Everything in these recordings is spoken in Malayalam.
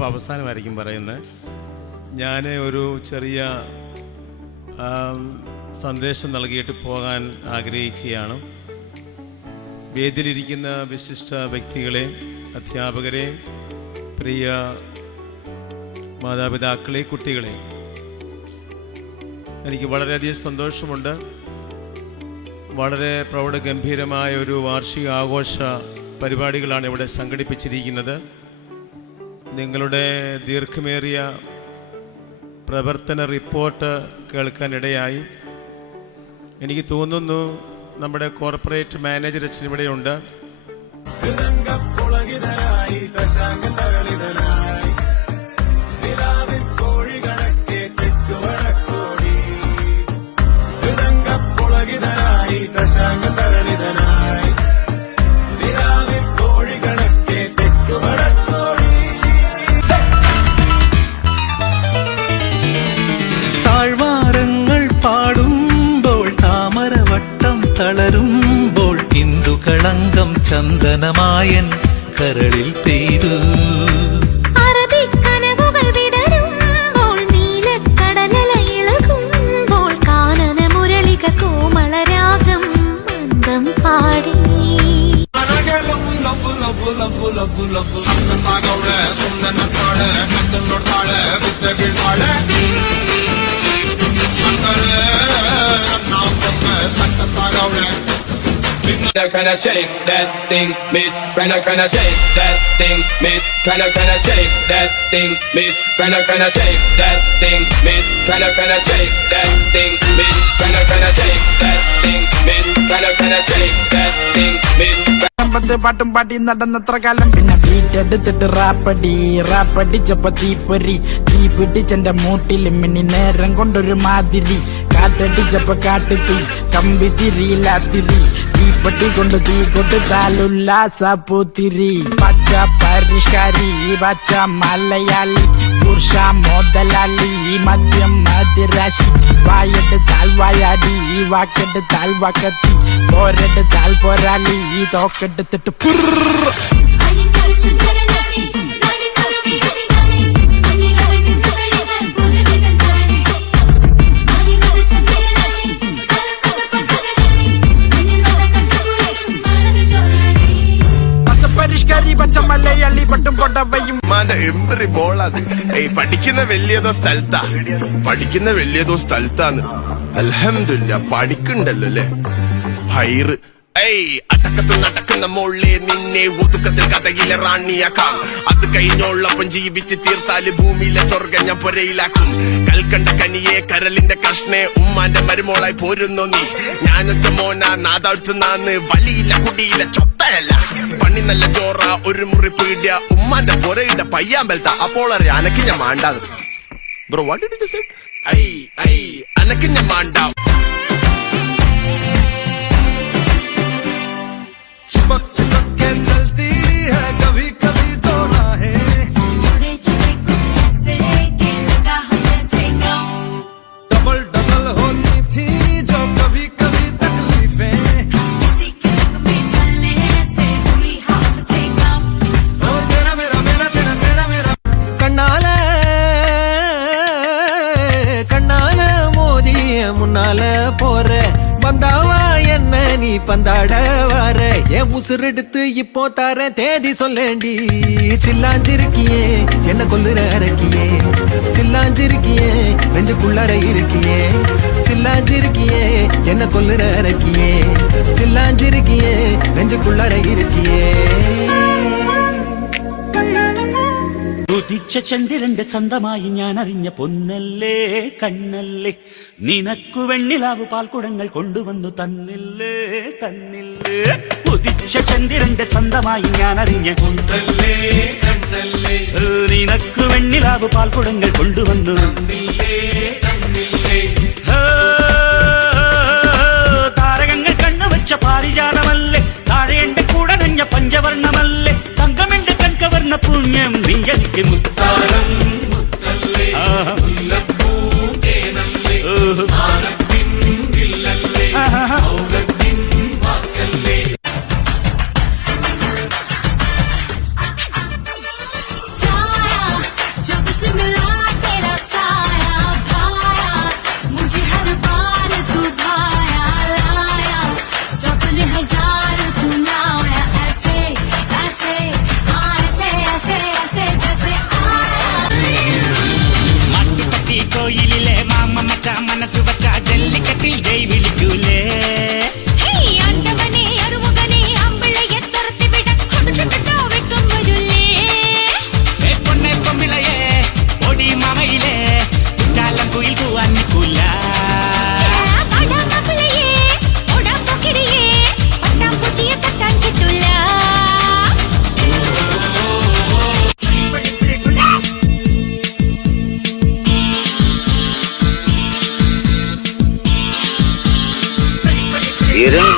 അല്പം അവസാനമായിരിക്കും പറയുന്നത്. ഞാൻ ഒരു ചെറിയ സന്ദേശം നൽകിയിട്ട് പോകാൻ ആഗ്രഹിക്കുകയാണ്. വേദിയിലിരിക്കുന്ന വിശിഷ്ട വ്യക്തികളെ, അധ്യാപകരെ, പ്രിയ മാതാപിതാക്കളെ, കുട്ടികളെ, എനിക്ക് വളരെയധികം സന്തോഷമുണ്ട്. വളരെ പ്രൗഢഗംഭീരമായ ഒരു വാർഷിക ആഘോഷ പരിപാടികളാണ് ഇവിടെ സംഘടിപ്പിച്ചിരിക്കുന്നത്. നിങ്ങളുടെ ദീർഘമേറിയ പ്രവർത്തന റിപ്പോർട്ട് കേൾക്കാനിടയായി. എനിക്ക് തോന്നുന്നു നമ്മുടെ കോർപ്പറേറ്റ് മാനേജർ അച്ഛൻ ഇവിടെയുണ്ട്. താഴ്വാരങ്ങൾ പാടുമ്പോൾ താമരവട്ടം തളരുമ്പോൾ ഇന്ദുകളങ്കം ചന്ദനമായൻ കരളിൽ പെയ്തു. Can I shake that thing, miss? Can I shake that thing, miss? Can I shake that thing, miss? Can I shake that thing, miss? Can I shake that thing, miss? Can I shake that thing, miss? Can I shake that thing, miss? പാട്ടും പാട്ടി നടന്നത്ര കാലം പിന്നെ ബീറ്റെടുത്തിട്ട് റാപ്പടിച്ചപ്പോ തീ പിടിച്ചെന്റെ മൂട്ടില് മിന്നി നേരം കൊണ്ടൊരു മാതിരി കാറ്റടിച്ചപ്പോ കാട്ടുതീ കമ്പി തിരിയില്ലാത്തിരി തീപ്പെട്ടി കൊണ്ട് തീ കൊടുത്താലുല്ലാസ പൂത്തിരി പച്ച പരിഷ്കാരി പച്ച മലയാളി പുരുഷ മുതലാളി മദ്യം മതിരാശി വായെടുത്താൽ വായാടി വാക്കെടുത്താൽ വാക്കത്തി പോരെടുത്താൽ പോരാളി തോക്കെടുത്തിട്ട് പരിഷ്കാരി പച്ച മലയാളി പട്ടും കൊണ്ടവയും എന്തൊരു ബോളാത്. പഠിക്കുന്ന വലിയതോ സ്ഥലത്താണ്. അൽഹംദുലില്ലാ പഠിക്കണ്ടല്ലോ അല്ലേ. ഹൈറ് അടക്കത്ത് നടക്കുന്ന മോളെ നിന്നെ ഒതുക്കത്തിൽ കഥയിലെ റാണിയാക്കാം. അത് കഴിഞ്ഞോളപ്പം ജീവിച്ച് തീർത്താല് ഭൂമിയിലെ സ്വർഗം ഞാൻ പൊരയിലാക്കും. കൽക്കണ്ട കനിയെ കരളിന്റെ കഷ്ണെ ഉമ്മാന്റെ മരുമോളായി പോരുന്നു നീ. ഞാനൊറ്റ മോന നാദാഴ്ത്തുന്നാന്ന് വലിയില്ല കുടിയില്ല ചൊത്തയല്ല. പണി നല്ല ചോറ ഒരു മുറി പീടിയ ഉമ്മാന്റെ പൊരയുടെ പയ്യാമ്പലത്ത. അപ്പോൾ അറിയാം അനക്ക് ഞാൻ മാണ്ടാത്. Bro what did you say? അനക്ക് ഞാൻ മാണ്ടാ. चिपक चिपक के चलती है कभी कभी तो राहें. छोटे छोटे कुछ ऐसे कि लगा हो जैसे गाँव. डबल डबल होती थी जो कभी कभी तकलीफें. किसी किसी में चलने से हुई हाथ से काम. ओ तेरा मेरा मेरा तेरा तेरा मेरा कन्नाले कन्नाले मोदिए मुन्नाले पोरे बंदावा என்ன நீ பந்தாட வர என் உசுரெடுத்து இப்போ தர தேதி சொல்லேண்டி. சில்லாஞ்சிருக்கியே என்ன கொல்லுற அரக்கியே. சில்லாஞ்சிருக்கியே நெஞ்சுக்குள்ளற இருக்கியே. சில்லாஞ்சிருக்கியே என்ன கொல்லுற அரக்கியே. சில்லாஞ்சிருக்கியே நெஞ்சுக்குள்ளற இருக்கியே. ഉദിച്ച ചന്ദ്രന്റെ ചന്തമായി ഞാൻ അറിഞ്ഞ പൊന്നല്ലേ കണ്ണല്ലേ നിനക്കു വെണ്ണിലാവു പാൽക്കുടങ്ങൾ കൊണ്ടുവന്നു തന്നില്ലേ തന്നില്ലേ. ഉദിച്ച ചന്ദ്രന്റെ ചന്തമായി ഞാൻ അറിഞ്ഞ പൊന്നല്ലേ കണ്ണല്ലേ നിനക്കു വെണ്ണിലാവു പാൽക്കുടങ്ങൾ കൊണ്ടുവന്നു തന്നില്ലേ തന്നില്ലേ. താരകങ്ങൾ കണ്ണുവെച്ച പാരിജാതമല്ലേ താഴെന്റെ കൂടെ നഞ്ഞ പഞ്ചവർണ്ണമല്ലേ തങ്കമെന്റെ കൺകവർണ്ണ പുണ്യം നീ എനിക്ക് മുത്താരം മുത്തല്ലേ മുല്ലപ്പൂ തേനല്ലേ ആനത്തിൻ വില്ലല്ലേ ഔദത്തിൻ വാക്കല്ലേ. साया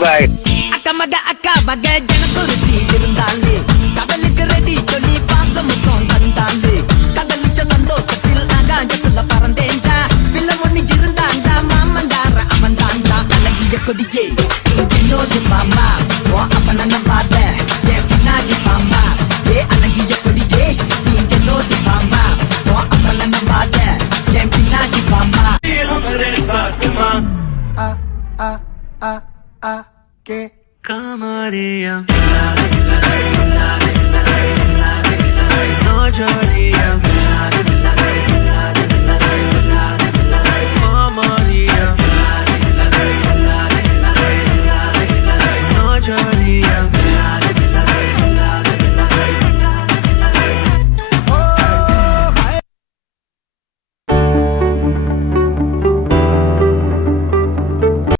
அக்கா மக அக்கா மக ஜனக்குருத்தி இருந்தாலே கடலுக்கு ரெடி சொல்லி பாசம் மொத்தம் தந்தாலே கடலிச்ச சந்தோஷத்தில் ஆகாயத்துல பறந்தேன்டா பிள்ளை ஒண்ணு இருந்தாண்டா மாமண்டார அமர்ந்தாண்டா அழகிய கொடியே என்னோடு மாமா ஓ அப்பன நம்பாத என் பின்னாடி மாமா ஏ அழகிய கொடியே நீ என்னோடு மாமா ஓ அப்பன நம்பாத என் பின்னாடி மாமா que Camaría, no lloría.